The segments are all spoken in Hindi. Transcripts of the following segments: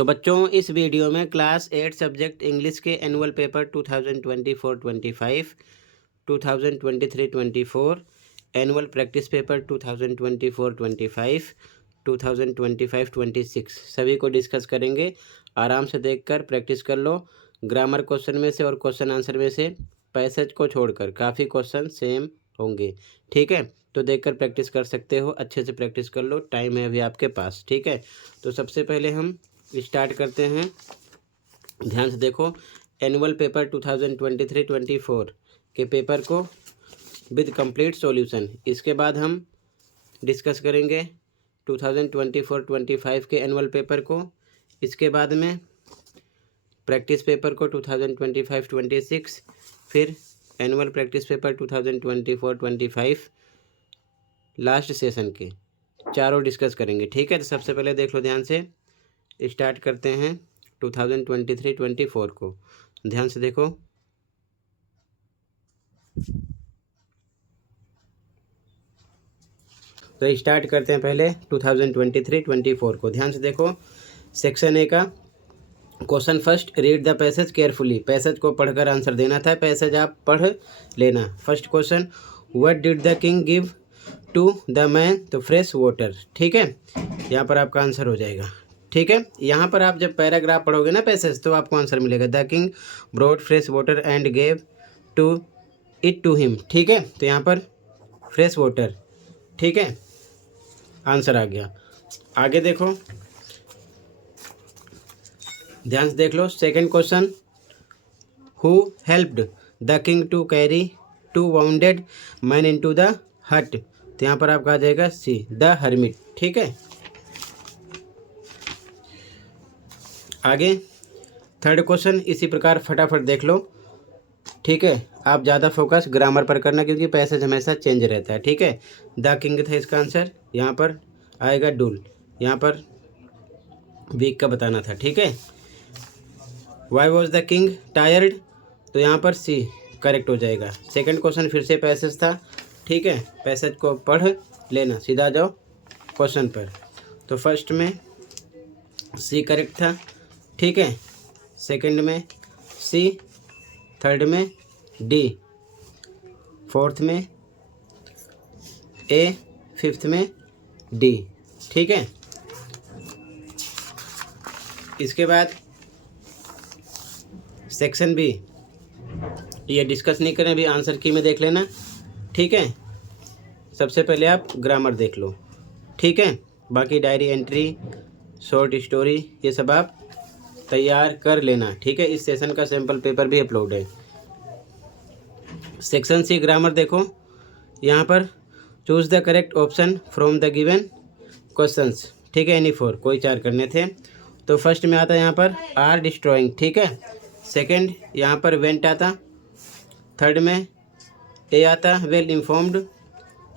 तो बच्चों इस वीडियो में क्लास 8 सब्जेक्ट इंग्लिश के annual paper 2024-25, 2023-24, annual practice paper 2024-25, 2025-26 सभी को डिस्कस करेंगे। आराम से देखकर प्रैक्टिस कर लो। ग्रामर क्वेश्चन में से और क्वेश्चन आंसर में से पैसेज को छोड़कर काफ़ी क्वेश्चन सेम होंगे, ठीक है। तो देखकर प्रैक्टिस कर सकते हो, अच्छे से प्रैक्टिस कर लो, टाइम है अभी आपके पास, ठीक है। तो सबसे पहले हम स्टार्ट करते हैं। ध्यान से देखो, एनुअल पेपर 2023-24 के पेपर को विद कंप्लीट सॉल्यूशन। इसके बाद हम डिस्कस करेंगे 2024-25 के एनुअल पेपर को। इसके बाद में प्रैक्टिस पेपर को 2025-26, फिर annual practice paper 2024-25 last session के चारों डिस्कस करेंगे, ठीक है। तो सबसे पहले देख लो, ध्यान से स्टार्ट करते हैं 2023-24 को। ध्यान से देखो, तो स्टार्ट करते हैं पहले 2023-24 को। ध्यान से देखो, सेक्शन ए का question first, read the passage carefully. Passage को पढ़कर आंसर देना था, पैसेज आप पढ़ लेना। First question, what did the king give to the man, तो फ्रेश वाटर, ठीक है। यहाँ पर आपका आंसर हो जाएगा, ठीक है। यहाँ पर आप जब पैराग्राफ पढ़ोगे ना पैसेज, तो आपको आंसर मिलेगा, the king brought fresh water and gave to it to him, ठीक है। तो यहाँ पर फ्रेश वाटर, ठीक है, आंसर आ गया। आगे देखो, ध्यान से देख लो, second question, who helped the king to carry two wounded man into the hut, तो यहाँ पर आपका आ जाएगा सी, द हर्मिट, ठीक है। आगे थर्ड क्वेश्चन, इसी प्रकार फटाफट देख लो, ठीक है। आप ज़्यादा फोकस ग्रामर पर करना, क्योंकि पैसेज हमेशा चेंज रहता है, ठीक है। द किंग था इसका आंसर, यहाँ पर आएगा डुल, यहाँ पर वीक का बताना था, ठीक है। Why was the king tired, तो यहाँ पर सी करेक्ट हो जाएगा। सेकंड क्वेश्चन फिर से पैसेज था, ठीक है। पैसेज को पढ़ लेना, सीधा जाओ क्वेश्चन पर। तो फर्स्ट में सी करेक्ट था, ठीक है। सेकंड में सी, थर्ड में डी, फोर्थ में ए, फिफ्थ में डी, ठीक है। इसके बाद सेक्शन बी, ये डिस्कस नहीं करें, अभी आंसर की में देख लेना, ठीक है। सबसे पहले आप ग्रामर देख लो, ठीक है। बाकी डायरी एंट्री, शॉर्ट स्टोरी, ये सब आप तैयार कर लेना, ठीक है। इस सेशन का सैम्पल पेपर भी अपलोड है। सेक्शन सी ग्रामर देखो, यहाँ पर choose the correct option from the given questions, ठीक है। एनी फोर, कोई चार करने थे। तो फर्स्ट में आता है यहाँ पर आर डिस्ट्रॉइंग, ठीक है। सेकंड यहाँ पर वेंट आता, थर्ड में ए आता वेल इन्फॉर्म्ड,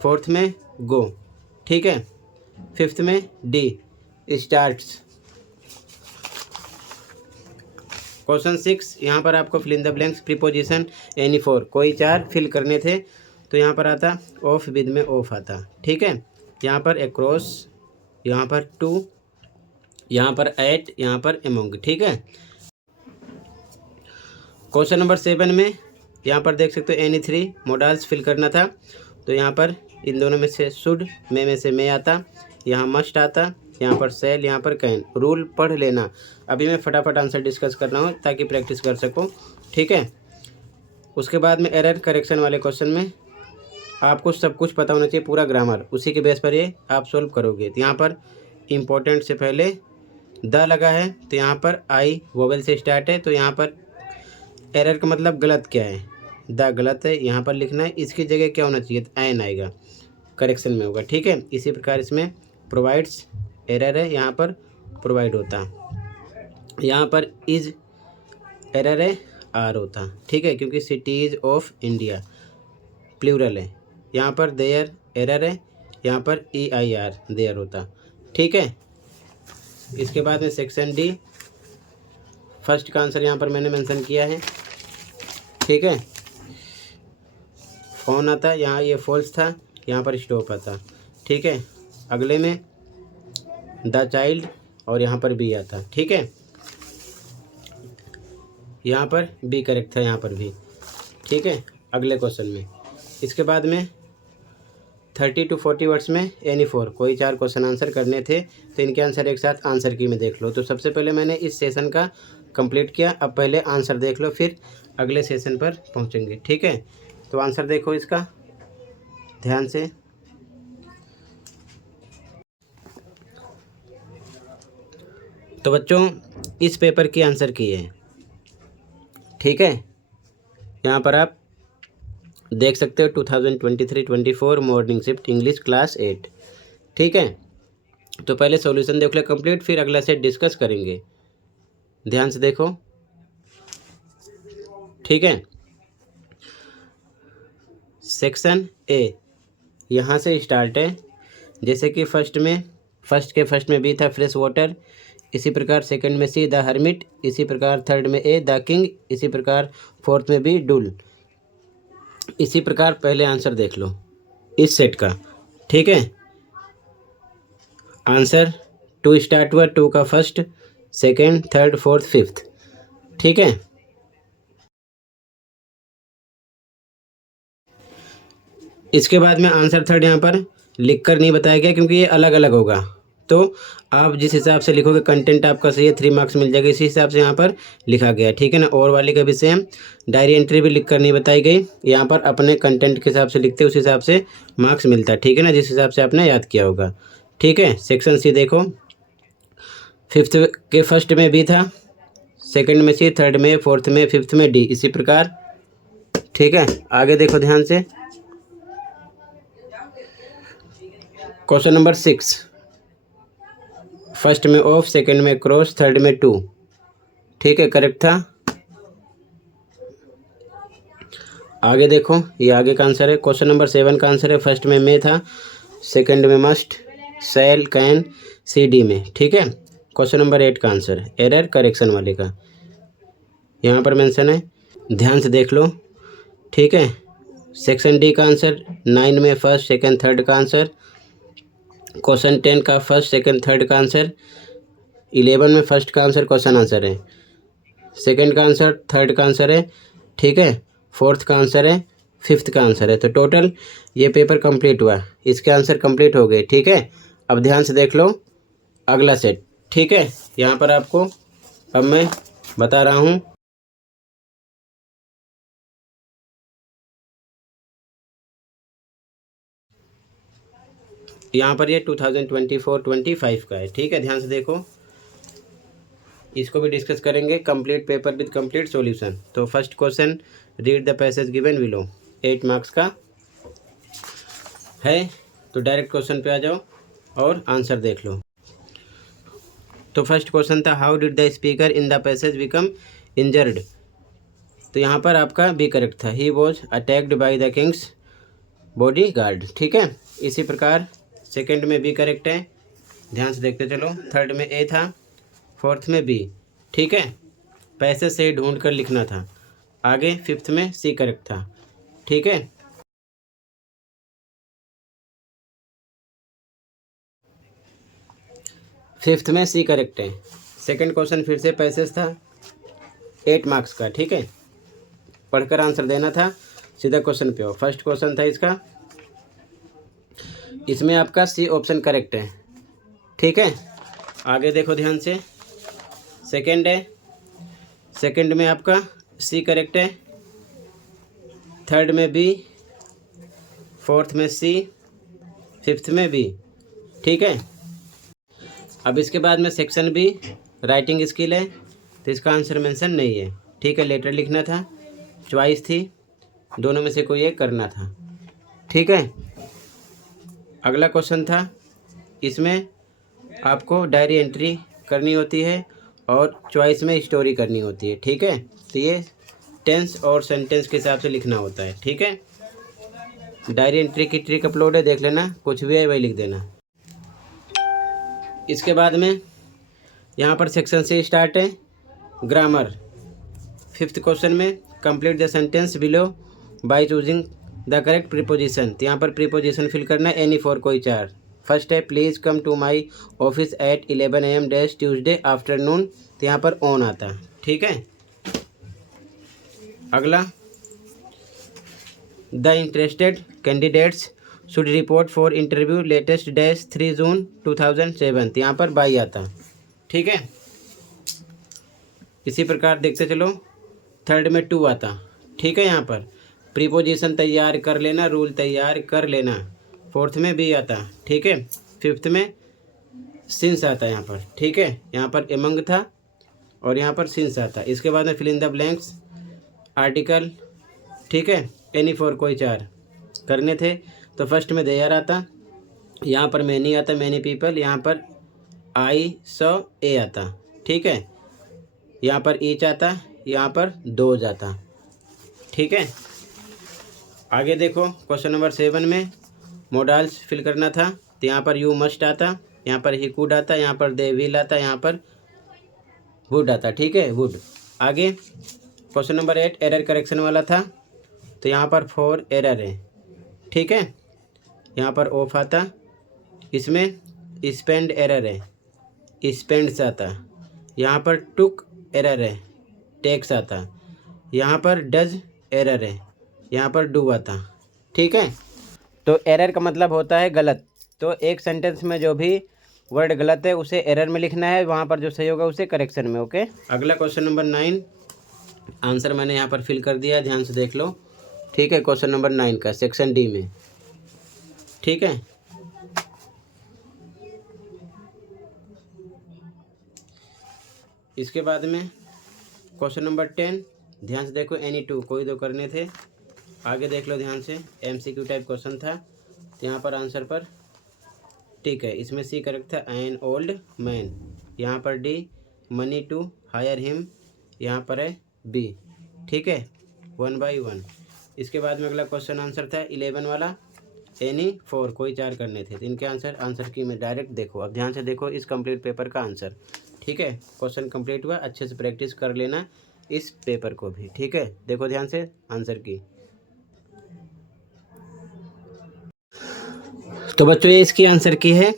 फोर्थ में गो, ठीक है। फिफ्थ में डी स्टार्ट्स। क्वेश्चन 6, यहाँ पर आपको fill in the blanks preposition any four, कोई चार फिल करने थे। तो यहाँ पर आता ऑफ, विद में ऑफ आता, ठीक है। यहाँ पर अक्रॉस, यहाँ पर टू, यहाँ पर एट, यहाँ पर एमोंग, ठीक है। क्वेश्चन नंबर 7 में यहाँ पर देख सकते हो एनी थ्री मॉडल्स फिल करना था। तो यहाँ पर इन दोनों में से शुड, में से मे आता, यहाँ मस्ट आता, यहाँ पर सेल, यहाँ पर कैन। रूल पढ़ लेना, अभी मैं फटाफट आंसर डिस्कस कर रहा हूँ ताकि प्रैक्टिस कर सको, ठीक है। उसके बाद में एरर करेक्शन वाले क्वेश्चन में आपको सब कुछ पता होना चाहिए, पूरा ग्रामर, उसी के बेस पर ये आप सोल्व करोगे। तो यहाँ पर इम्पोर्टेंट से पहले द लगा है, तो यहाँ पर आई वोवेल से स्टार्ट है, तो यहाँ पर एरर का मतलब गलत क्या है, द गलत है, यहाँ पर लिखना है। इसकी जगह क्या होना चाहिए, एन आएगा, करेक्शन में होगा, ठीक है। इसी प्रकार इसमें प्रोवाइड्स एरर है, यहाँ पर प्रोवाइड होता, यहाँ पर इज एरर है, आर होता, ठीक है, क्योंकि सिटीज़ ऑफ इंडिया प्लूरल है। यहाँ पर देयर एरर है, यहाँ पर ई आई आर देयर होता, ठीक है। इसके बाद में सेक्शन डी, फर्स्ट का आंसर यहाँ पर मैंने मेंशन किया है, ठीक है। फोन आता, यहाँ ये फॉल्स था, यहाँ पर स्टॉप आता, ठीक है। अगले में द चाइल्ड और यहाँ पर बी आता, ठीक है। यहाँ पर बी करेक्ट था, यहाँ पर भी, ठीक है। अगले क्वेश्चन में इसके बाद में 30 to 40 वर्ड्स में एनी 4 कोई 4 क्वेश्चन आंसर करने थे, तो इनके आंसर एक साथ आंसर की में देख लो। तो सबसे पहले मैंने इस सेशन का कंप्लीट किया, अब पहले आंसर देख लो, फिर अगले सेशन पर पहुंचेंगे, ठीक है। तो आंसर देखो इसका ध्यान से। तो बच्चों इस पेपर की आंसर की है, ठीक है। यहाँ पर आप देख सकते हो 2023-24 मॉर्निंग शिफ्ट इंग्लिश क्लास 8, ठीक है। तो पहले सॉल्यूशन देख लो कंप्लीट, फिर अगला सेट डिस्कस करेंगे। ध्यान से देखो, ठीक है। सेक्शन ए यहाँ से स्टार्ट है, जैसे कि फर्स्ट में बी था फ्रेश वाटर, इसी प्रकार सेकंड में सी द हर्मिट, इसी प्रकार थर्ड में ए द किंग, इसी प्रकार फोर्थ में बी डुल। इसी प्रकार पहले आंसर देख लो इस सेट का, ठीक है। आंसर 2 स्टार्ट हुआ, 2 का first, second, third, fourth, fifth, ठीक है। इसके बाद में आंसर थर्ड यहाँ पर लिख कर नहीं बताया गया क्योंकि ये अलग अलग होगा, तो आप जिस हिसाब से लिखोगे कंटेंट आपका सही है 3 मार्क्स मिल जाएगा, इसी हिसाब से यहाँ पर लिखा गया, ठीक है ना। और वाली का भी सेम, डायरी एंट्री भी लिख कर नहीं बताई गई, यहाँ पर अपने कंटेंट के हिसाब से लिखते उस हिसाब से मार्क्स मिलता है, ठीक है ना, जिस हिसाब से आपने याद किया होगा, ठीक है। सेक्शन सी देखो, फिफ्थ के फर्स्ट में बी था, सेकंड में सी, थर्ड में, फोर्थ में, फिफ्थ में डी, इसी प्रकार, ठीक है। आगे देखो ध्यान से, क्वेश्चन नंबर 6, फर्स्ट में ऑफ, सेकंड में क्रॉस, थर्ड में टू, ठीक है, करेक्ट था। आगे देखो, ये आगे का आंसर है। क्वेश्चन नंबर 7 का आंसर है, फर्स्ट में मे था, सेकंड में must, shall, can, C D में, ठीक है। क्वेश्चन नंबर 8 का आंसर है एरर करेक्शन वाले का, यहाँ पर मेंशन है, ध्यान से देख लो, ठीक है। सेक्शन डी का आंसर 9 में फर्स्ट, सेकंड, थर्ड का आंसर। क्वेश्चन 10 का फर्स्ट, सेकंड, थर्ड का आंसर। 11 में फर्स्ट का आंसर क्वेश्चन आंसर है, सेकंड का आंसर, थर्ड का आंसर है, ठीक है, फोर्थ का आंसर है, फिफ्थ का आंसर है। तो टोटल ये पेपर कंप्लीट हुआ, इसके आंसर कंप्लीट हो गए, ठीक है। अब ध्यान से देख लो अगला सेट, ठीक है। यहाँ पर आपको अब मैं बता रहा हूँ, यहाँ पर ये 2024-25 का है, ठीक है। ध्यान से देखो, इसको भी डिस्कस करेंगे, complete paper with complete solution. तो first question, read the passage given below, 8 marks का है। तो डायरेक्ट क्वेश्चन पे आ जाओ और आंसर देख लो। तो फर्स्ट क्वेश्चन था, how did the speaker in the passage become injured. तो यहाँ पर आपका बी करेक्ट था, he was attacked by the Kings body guard, ठीक है। इसी प्रकार सेकंड में बी करेक्ट है, ध्यान से देखते चलो। थर्ड में ए था, फोर्थ में बी, ठीक है, पैसे से ढूंढ कर लिखना था। आगे फिफ्थ में सी करेक्ट था, ठीक है। फिफ्थ में सी करेक्ट है। सेकंड क्वेश्चन फिर से पैसेज था, 8 मार्क्स का, ठीक है, पढ़कर आंसर देना था, सीधा क्वेश्चन पे हो। फर्स्ट क्वेश्चन था इसका, इसमें आपका सी ऑप्शन करेक्ट है, ठीक है। आगे देखो ध्यान से, सेकंड है, सेकंड में आपका सी करेक्ट है, थर्ड में बी, फोर्थ में सी, फिफ्थ में बी, ठीक है। अब इसके बाद में सेक्शन बी राइटिंग स्किल है, तो इसका आंसर मेंशन नहीं है, ठीक है। लेटर लिखना था, चॉइस थी, दोनों में से कोई एक करना था, ठीक है। अगला क्वेश्चन था, इसमें आपको डायरी एंट्री करनी होती है और चॉइस में स्टोरी करनी होती है, ठीक है। तो ये टेंस और सेंटेंस के हिसाब से लिखना होता है, ठीक है। डायरी एंट्री की ट्रिक अपलोड है, देख लेना, कुछ भी है वही लिख देना। इसके बाद में यहाँ पर सेक्शन से स्टार्ट है ग्रामर। फिफ्थ क्वेश्चन में complete the sentence below by choosing the correct preposition. तो यहाँ पर प्रीपोजिशन फिल करना है, एनी फॉर कोई 4, फर्स्ट है please come to my office at 11 AM dash Tuesday afternoon, तो यहाँ पर ऑन आता। ठीक है। अगला, the interested candidates should report for interview latest dash 3 June 2007, तो यहाँ पर बाई आता। ठीक है। इसी प्रकार देखते चलो, थर्ड में टू आता। ठीक है। यहाँ पर प्रीपोजिशन तैयार कर लेना, रूल तैयार कर लेना। फोर्थ में बी आता। ठीक है। फिफ्थ में सिंस आता यहाँ पर। ठीक है। यहाँ पर एमंग था और यहाँ पर सिंस आता। इसके बाद में fill in the blanks, article. ठीक है। एनी फॉर कोई 4 करने थे, तो फर्स्ट में देयर आता, यहाँ पर मैनी आता, मैनी पीपल, यहाँ पर आई सॉ ए आता। ठीक है। यहाँ पर ईच आता, यहाँ पर दोज आता। ठीक है। आगे देखो, क्वेश्चन नंबर 7 में मॉडल्स फिल करना था, तो यहाँ पर यू मस्ट आता, यहाँ पर ही कुड आता, यहाँ पर दे विल आता, यहाँ पर वुड आता। ठीक है। वुड। आगे क्वेश्चन नंबर 8 एरर करेक्शन वाला था, तो यहाँ पर 4 एरर है। ठीक है। यहाँ पर ऑफ आता, इसमें स्पेंड एरर है, स्पेंड्स आता। यहाँ पर टुक एरर है, टेक्स आता। यहाँ पर डज एरर है, यहाँ पर डू आता। ठीक है। तो एरर का मतलब होता है गलत, तो एक सेंटेंस में जो भी वर्ड गलत है उसे एरर में लिखना है, वहाँ पर जो सही होगा उसे करेक्शन में। ओके। अगला क्वेश्चन नंबर 9, आंसर मैंने यहाँ पर फिल कर दिया, ध्यान से देख लो। ठीक है। क्वेश्चन नंबर 9 का सेक्शन डी में। ठीक है। इसके बाद में क्वेश्चन नंबर 10, ध्यान से देखो, एनी टू कोई दो करने थे। आगे देख लो ध्यान से, MCQ टाइप क्वेश्चन था, तो यहाँ पर आंसर पर ठीक है, इसमें सी करेक्ट था, एन ओल्ड मैन। यहाँ पर D money to hire him, यहाँ पर है बी। ठीक है। 1 by 1। इसके बाद में अगला क्वेश्चन आंसर था 11 वाला, एनी 4 कोई 4 करने थे, तो इनके आंसर की में डायरेक्ट देखो। अब ध्यान से देखो इस कंप्लीट पेपर का आंसर। ठीक है। क्वेश्चन कंप्लीट हुआ, अच्छे से प्रैक्टिस कर लेना इस पेपर को भी। ठीक है। देखो ध्यान से आंसर की। तो बच्चों ये इसकी आंसर की है,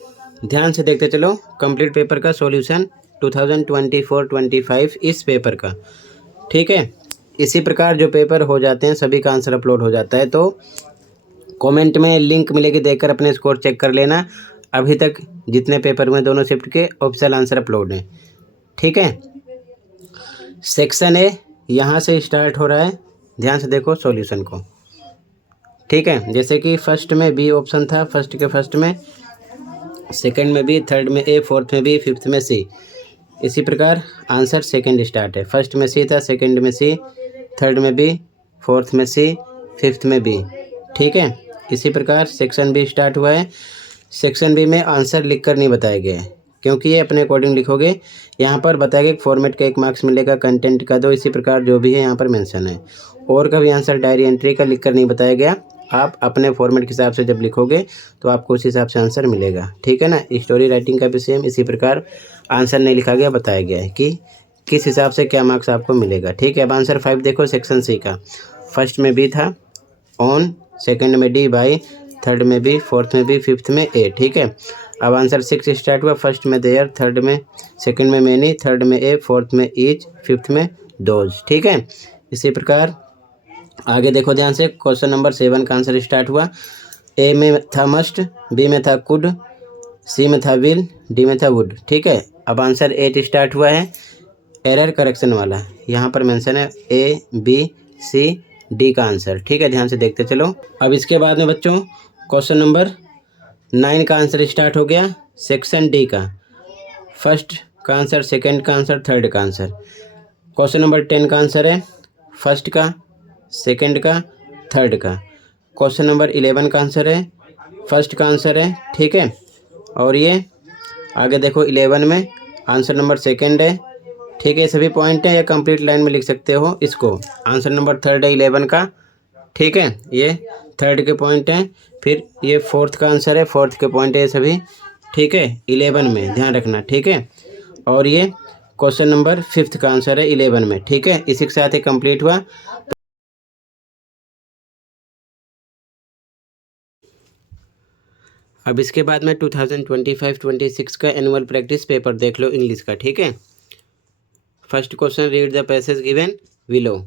ध्यान से देखते चलो। कंप्लीट पेपर का सॉल्यूशन 2024-25 इस पेपर का। ठीक है। इसी प्रकार जो पेपर हो जाते हैं सभी का आंसर अपलोड हो जाता है, तो कमेंट में लिंक मिलेगी, देखकर अपने स्कोर चेक कर लेना। अभी तक जितने पेपर हुए दोनों शिफ्ट के ऑफिशियल आंसर अपलोड हैं। ठीक है। सेक्शन ए यहाँ से स्टार्ट हो रहा है, ध्यान से देखो सॉल्यूशन को। ठीक है। जैसे कि फर्स्ट में बी ऑप्शन था, फर्स्ट के फर्स्ट में, सेकंड में बी, थर्ड में ए, फोर्थ में बी, फिफ्थ में सी। इसी प्रकार आंसर सेकंड स्टार्ट है, फर्स्ट में सी था, सेकंड में सी, थर्ड में बी, फोर्थ में सी, फिफ्थ में बी। ठीक है। इसी प्रकार सेक्शन बी स्टार्ट हुआ है। सेक्शन बी में आंसर लिख कर नहीं बताया गया है, क्योंकि ये अपने अकॉर्डिंग लिखोगे। यहाँ पर बताया गया फॉर्मेट का 1 मार्क्स मिलेगा, कंटेंट का 2, इसी प्रकार जो भी है यहाँ पर मेंशन है। और का भी आंसर डायरी एंट्री का लिख कर नहीं बताया गया, आप अपने फॉर्मेट के हिसाब से जब लिखोगे तो आपको उस हिसाब से आंसर मिलेगा। ठीक है ना। स्टोरी राइटिंग का भी सेम इसी प्रकार आंसर नहीं लिखा गया, बताया गया है कि किस हिसाब से क्या मार्क्स आपको मिलेगा। ठीक है। अब आंसर 5 देखो, सेक्शन सी का। फर्स्ट में बी था, ऑन, सेकंड में डी, बाई, थर्ड में बी, फोर्थ में बी, फिफ्थ में ए। ठीक है। अब आंसर 6 स्टार्ट हुआ, फर्स्ट में देयर, थर्ड में, सेकंड में मैनी, थर्ड में ए, फोर्थ में ईच, फिफ्थ में दोज। ठीक है। इसी प्रकार आगे देखो ध्यान से, क्वेश्चन नंबर 7 का आंसर स्टार्ट हुआ। ए में था मस्ट, बी में था कुड, सी में था विल, डी में था वुड। ठीक है। अब आंसर 8 स्टार्ट हुआ है, एरर करेक्शन वाला, यहाँ पर मेंशन है ए, बी, सी, डी का आंसर। ठीक है। ध्यान से देखते चलो। अब इसके बाद में बच्चों क्वेश्चन नंबर 9 का आंसर स्टार्ट हो गया, सेक्शन डी का। फर्स्ट का आंसर, सेकंड का आंसर, थर्ड का आंसर। क्वेश्चन नंबर 10 का आंसर है फर्स्ट का, सेकंड का, थर्ड का। क्वेश्चन नंबर 11 का आंसर है फर्स्ट का आंसर है। ठीक है। और ये आगे देखो 11 में आंसर नंबर सेकंड है। ठीक है। सभी पॉइंट है, या कंप्लीट लाइन में लिख सकते हो इसको। आंसर नंबर थर्ड है 11 का। ठीक है। ये थर्ड के पॉइंट हैं, फिर ये फोर्थ का आंसर है, फोर्थ के पॉइंट है ये सभी। ठीक है। 11 में ध्यान रखना। ठीक है। और ये क्वेश्चन नंबर 5 का आंसर है 11 में। ठीक है। इसी के साथ ही कंप्लीट हुआ। अब इसके बाद में 2025-26 का एनुअल प्रैक्टिस पेपर देख लो इंग्लिश का, ठीक है। First question, read the passage given below.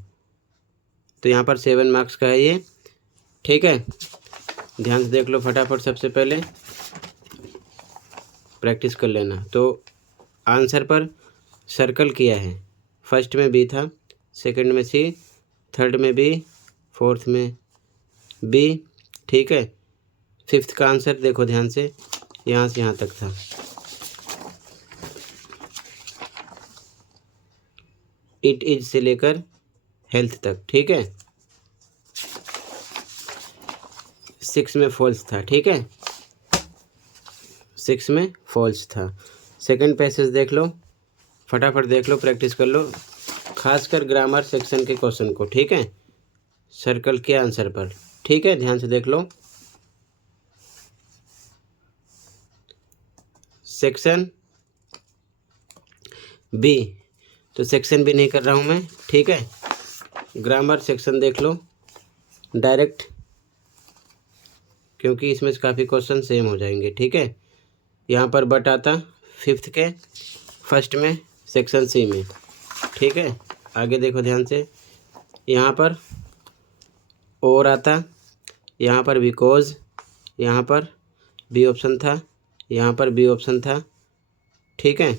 तो यहाँ पर 7 मार्क्स का है ये, ठीक है। ध्यान से देख लो फटाफट, सबसे पहले प्रैक्टिस कर लेना। तो आंसर पर सर्कल किया है, फर्स्ट में बी था, सेकंड में सी, थर्ड में बी, फोर्थ में बी, ठीक है। फिफ्थ का आंसर देखो ध्यान से, यहाँ से यहाँ तक था। इट इज से लेकर हेल्थ तक, ठीक है। 6 में फॉल्स था, ठीक है, 6 में फॉल्स था। सेकंड पैसेज देख लो, फटाफट देख लो, प्रैक्टिस कर लो, खासकर ग्रामर सेक्शन के क्वेश्चन को, ठीक है। सर्कल के आंसर पर, ठीक है, ध्यान से देख लो। सेक्शन बी, तो सेक्शन बी नहीं कर रहा हूँ मैं, ठीक है। ग्रामर सेक्शन देख लो डायरेक्ट, क्योंकि इसमें से काफ़ी क्वेश्चन सेम हो जाएंगे, ठीक है। यहाँ पर बट आता फिफ्थ के फर्स्ट में, सेक्शन सी में, ठीक है। आगे देखो ध्यान से, यहाँ पर और आता, यहाँ पर बिकॉज, यहाँ पर बी ऑप्शन था, यहाँ पर बी ऑप्शन था, ठीक है।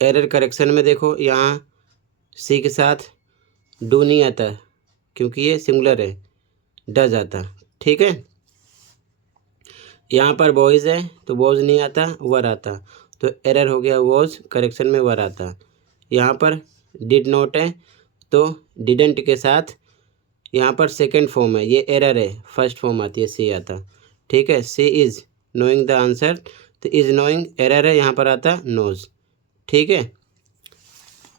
एरर करेक्शन में देखो, यहाँ सी के साथ डू नहीं आता क्योंकि ये सिंगुलर है, डज आता, ठीक है। यहाँ पर बॉयज़ है तो बॉयज़ नहीं आता, वर आता, तो एरर हो गया वॉज, करेक्शन में वर आता। यहाँ पर डिड नॉट है तो डिडंट के साथ यहाँ पर सेकंड फॉर्म है, ये एरर है, फर्स्ट फॉर्म आती है, सी आता, ठीक है। सी इज़ नोइंग द आंसर, तो इज़ नोइंग एरर है, यहाँ पर आता नोज, ठीक है।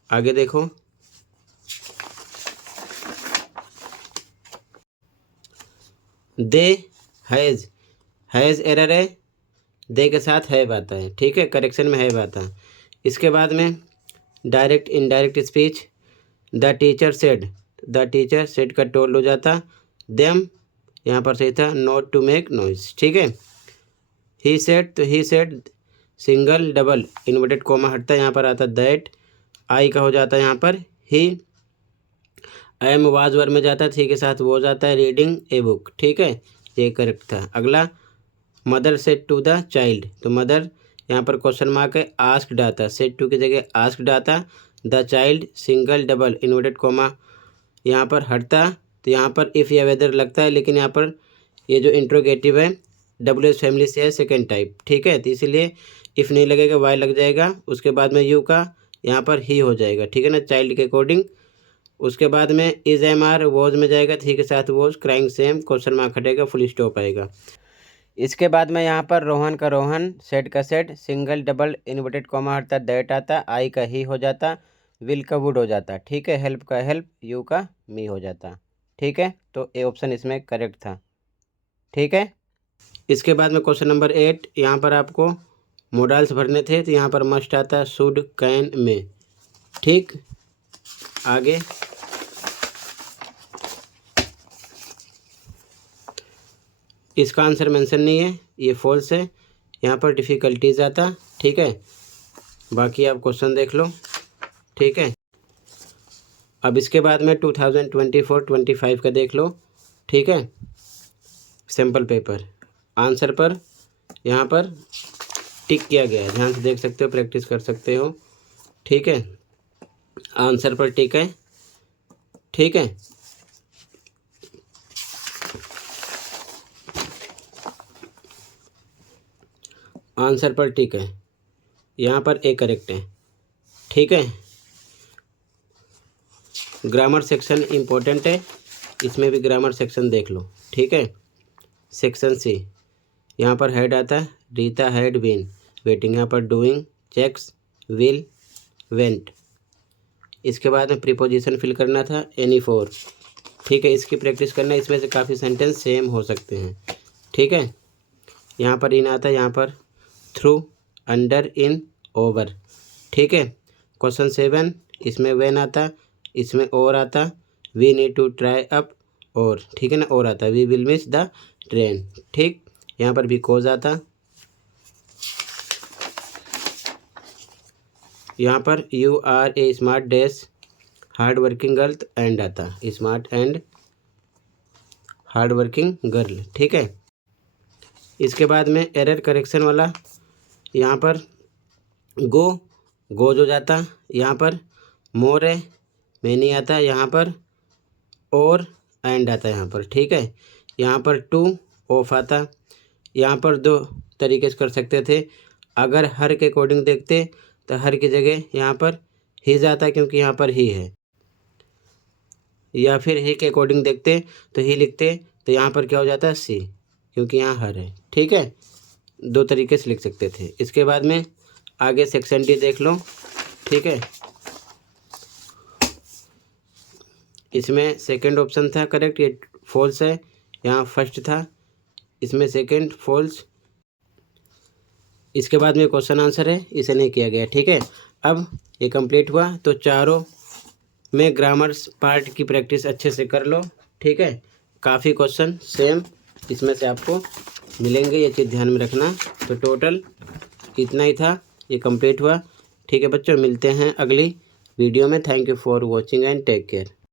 आगे देखो, दे हैज़ एरर है, दे के साथ हैव आता है, ठीक है, करेक्शन में हैव आता। इसके बाद में direct indirect speech, the teacher said का टोल्ड हो जाता, देम यहाँ पर सही था, नॉट टू मेक नॉइज, ठीक है। ही सेड, तो he said single double inverted coma हटता, यहाँ पर आता दैट, आई का हो जाता है यहाँ पर ही, एम वाज वर में जाता, थी के साथ वो जाता है, रीडिंग ए बुक, ठीक है, ये करेक्ट था। अगला, mother said to the child, तो मदर यहाँ पर क्वेश्चन मार्क है, आस्क्ड आता, सेड टू की जगह आस्क्ड आता, the child single double inverted comma यहाँ पर हटता, तो यहाँ पर इफ़ या वेदर लगता है, लेकिन यहाँ पर ये जो इंट्रोगेटिव है WH फैमिली से है, सेकेंड टाइप, ठीक है, तो इसीलिए इफ़ नहीं लगेगा, वाई लग जाएगा। उसके बाद में यू का यहाँ पर ही हो जाएगा, ठीक है ना, चाइल्ड के अकॉर्डिंग। उसके बाद में इज एम आर वॉज में जाएगा, थी के साथ was, crying same, question mark हटेगा, फुल स्टॉप आएगा। इसके बाद में यहाँ पर रोहन का रोहन, सेड का said, single double inverted comma हटता, दैट आता, आई का ही हो जाता, विल का वुड हो जाता, ठीक है, हेल्प का हेल्प, यू का मी हो जाता, ठीक है। तो ए ऑप्शन इसमें करेक्ट था, ठीक है। इसके बाद में क्वेश्चन नंबर 8, यहाँ पर आपको मॉडल्स भरने थे, तो यहाँ पर मस्ट आता, शुड, कैन, में, ठीक। आगे इसका आंसर मेंशन नहीं है, ये फॉल्स है, यहाँ पर डिफ़िकल्टीज आता, ठीक है। बाकी आप क्वेश्चन देख लो, ठीक है। अब इसके बाद में 2024-25 का देख लो, ठीक है। सैम्पल पेपर, आंसर पर यहाँ पर टिक किया गया है, ध्यान से देख सकते हो, प्रैक्टिस कर सकते हो, ठीक है। आंसर पर टिक है, ठीक है। आंसर पर टिक है, यहाँ पर ए करेक्ट है, ठीक है। ग्रामर सेक्शन इम्पोर्टेंट है, इसमें भी ग्रामर सेक्शन देख लो, ठीक है। सेक्शन सी, यहाँ पर हेड आता है, रीता हैड बीन वेटिंग, यहाँ पर डूइंग, चेक्स, विल, वेंट। इसके बाद में प्रीपोजिशन फिल करना था, एनी फोर, ठीक है, इसकी प्रैक्टिस करना, इसमें से काफ़ी सेंटेंस सेम हो सकते हैं, ठीक है। यहाँ पर इन आता है, यहाँ पर थ्रू, अंडर, इन, ओवर, ठीक है। क्वेश्चन 7, इसमें व्हेन आता, इसमें और आता, we need to try up, और, ठीक है ना, और आता, we will miss the train, ठीक। यहाँ पर बिकॉज आता, यहाँ पर you are a smart dash hard working girl and आता, smart and hard working girl. ठीक है, इसके बाद में एरर करेक्शन वाला, यहाँ पर गोज हो जाता, यहाँ पर मोर है मैनी आता, यहाँ पर और एंड आता यहाँ पर। ठीक है, यहाँ पर टू ऑफ आता। यहाँ पर दो तरीके से कर सकते थे, अगर हर के अकॉर्डिंग देखते तो हर की जगह यहाँ पर हिज आता क्योंकि यहाँ पर ही है, या फिर ही के अकॉर्डिंग देखते तो ही लिखते तो यहाँ पर क्या हो जाता है सी क्योंकि यहाँ हर है। ठीक है, दो तरीके से लिख सकते थे। इसके बाद में आगे सेक्शन डी देख लो। ठीक है, इसमें सेकंड ऑप्शन था करेक्ट, ये फॉल्स है, यहाँ फर्स्ट था, इसमें सेकंड फॉल्स। इसके बाद में क्वेश्चन आंसर है, इसे नहीं किया गया। ठीक है, अब ये कंप्लीट हुआ तो चारों में ग्रामर्स पार्ट की प्रैक्टिस अच्छे से कर लो। ठीक है, काफ़ी क्वेश्चन सेम इसमें से आपको मिलेंगे, ये चीज़ ध्यान में रखना। तो टोटल इतना ही था, ये कंप्लीट हुआ। ठीक है बच्चों, मिलते हैं अगली वीडियो में। Thank you for watching and take care.